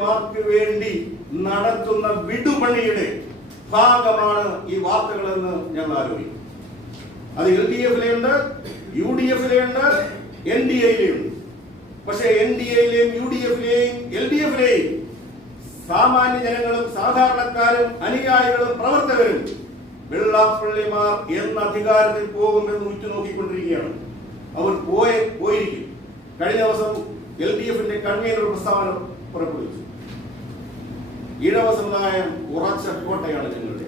Mark വേണ്ടി നടത്തുന്ന വിടുപണിയുടെ ഭാഗമാണ് ഈ വാർത്തകളെന്ന് ഞങ്ങൾ ആരോപിക്കും. അത് LDF-ലുണ്ട്, UDF-ലുണ്ട്, NDA-യിലുണ്ട്. പക്ഷേ NDA-യിലെയും UDF-ലെയും LDF-ലെയും സാമാന്യ ജനങ്ങളും സാധാരണക്കാരും അനുയായികളും പ്രവർത്തകരും വെള്ളാപ്പള്ളിമാർ എന്ന അധികാരത്തിൽ പോകുമെന്ന് ഉറ്റുനോക്കിക്കൊണ്ടിരിക്കുകയാണ്. അവർ പോയിരിക്കും. കഴിഞ്ഞ ദിവസം LDF-ന്റെ കൺവീനർ പ്രസ്താവന പുറപ്പെടുവിച്ചു. ഈഴവ സമുദായം ഉറച്ച കോട്ടയാണ് ഞങ്ങളുടെ.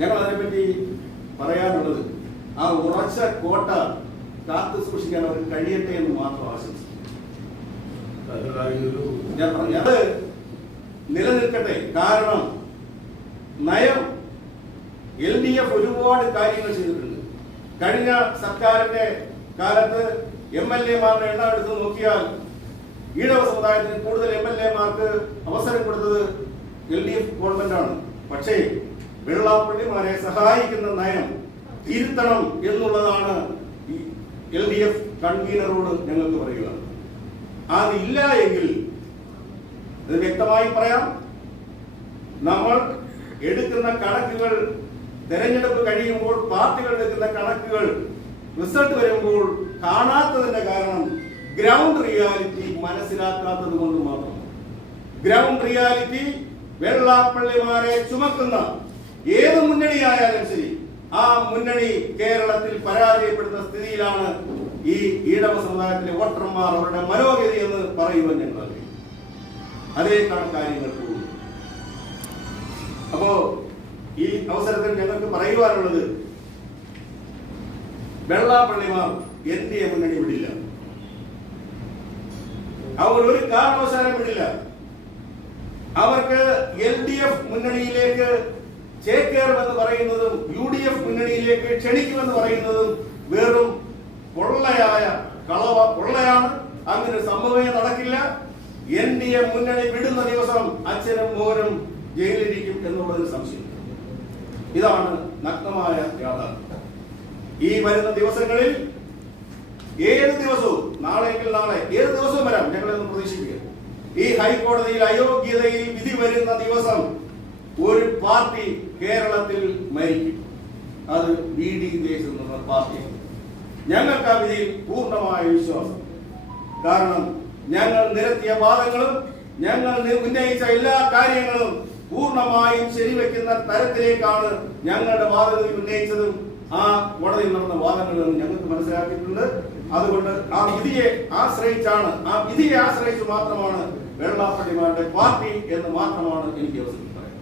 ഞങ്ങൾ അതിനെപ്പറ്റി പറയാനുള്ളത്, ആ ഉറച്ച കോട്ട കാത്തു സൂക്ഷിക്കാൻ അവർ കഴിയട്ടെ എന്ന് മാത്രം ആശംസിച്ചു. ഞാൻ പറഞ്ഞു അത് നിലനിൽക്കട്ടെ. കാരണം നയം LDF ഒരുപാട് കാര്യങ്ങൾ ചെയ്തിട്ടുണ്ട്. കഴിഞ്ഞ സർക്കാരിന്റെ കാലത്ത് MLA-മാരുടെ എണ്ണം എടുത്ത് നോക്കിയാൽ ഈഴവ സമുദായത്തിന് കൂടുതൽ MLA-മാർക്ക് അവസരം കൊടുത്തത് LDF ഗവൺമെന്റാണ്. പക്ഷേ വെള്ളാപ്പള്ളിമാരെ സഹായിക്കുന്ന നയം തിരുത്തണം എന്നുള്ളതാണ് LDF കൺവീനറോട് ഞങ്ങൾക്ക് പറയുക. അതില്ല എങ്കിൽ അത് വ്യക്തമായി പറയാം, നമ്മൾ എടുക്കുന്ന കണക്കുകൾ തെരഞ്ഞെടുപ്പ് കഴിയുമ്പോൾ പാർട്ടികൾ എടുക്കുന്ന കണക്കുകൾ റിസൾട്ട് വരുമ്പോൾ കാണാത്തതിന്റെ കാരണം ഗ്രൗണ്ട് റിയാലിറ്റി മനസ്സിലാക്കാത്തത് കൊണ്ട് മാത്രമാണ്. ഗ്രൗണ്ട് റിയാലിറ്റി വെള്ളാപ്പള്ളിമാരെ ചുമക്കുന്ന ഏത് മുന്നണിയായാലും ശരി, ആ മുന്നണി കേരളത്തിൽ പരാജയപ്പെടുന്ന സ്ഥിതിയിലാണ് ഈ ഈഴവ സമുദായത്തിലെ വോട്ടർമാർ അവരുടെ മനോഗതി എന്ന് പറയുവാൻ ഞങ്ങൾ അറിയും. അതേ കാര്യങ്ങൾ പോകുന്നു. അപ്പോ ഈ അവസരത്തിൽ ഞങ്ങൾക്ക് പറയുവാനുള്ളത്, വെള്ളാപ്പള്ളിമാർ NDA മുന്നണി വിടില്ല. അവർ ഒരു കാരണവശാലും വിടില്ല. അവർക്ക് LDF മുന്നണിയിലേക്ക് ചേക്കേറുമെന്ന് പറയുന്നതും UDF മുന്നണിയിലേക്ക് ക്ഷണിക്കുമെന്ന് പറയുന്നതും വെറും പൊള്ളയായ പൊള്ളയാണ്. അങ്ങനെ സംഭവമേ നടക്കില്ല. NDA മുന്നണി വിടുന്ന ദിവസം അച്ഛനും മോനും ജയിലിലിരിക്കും എന്നുള്ളതിന് സംശയം. ഇതാണ് നഗ്നമായ യാഥാർത്ഥ്യം. ഈ വരുന്ന ദിവസങ്ങളിൽ ഏത് ദിവസവും, നാളെയെങ്കിൽ നാളെ, ഏത് ദിവസവും വരാം, ഞങ്ങളൊന്നും പ്രതീക്ഷിക്കുക. ഈ ഹൈക്കോടതിയിൽ അയോഗ്യതയിൽ വിധി വരുന്ന ദിവസം ഒരു പാർട്ടി കേരളത്തിൽ മരിക്കും. അത് BD ദേശം എന്ന പാർട്ടിയാണ്. ഞങ്ങൾക്ക് ആ വിധിയിൽ പൂർണ്ണമായ വിശ്വാസം. കാരണം ഞങ്ങൾ നിരത്തിയ വാദങ്ങളും ഞങ്ങൾ ഉന്നയിച്ച എല്ലാ കാര്യങ്ങളും പൂർണ്ണമായും ശരിവെക്കുന്ന തരത്തിലേക്കാണ് ഞങ്ങളുടെ വാദഗതി ഉന്നയിച്ചതും ആ കോടതിയിൽ നടന്ന വാദങ്ങളെന്ന് ഞങ്ങൾക്ക് മനസ്സിലാക്കിയിട്ടുണ്ട്. അതുകൊണ്ട് ആ വിധിയെ ആശ്രയിച്ച് മാത്രമാണ് വെള്ളാപ്പള്ളിമാരുടെ പാർട്ടി എന്ന് മാത്രമാണ് എനിക്ക് അവസരം പറയാം.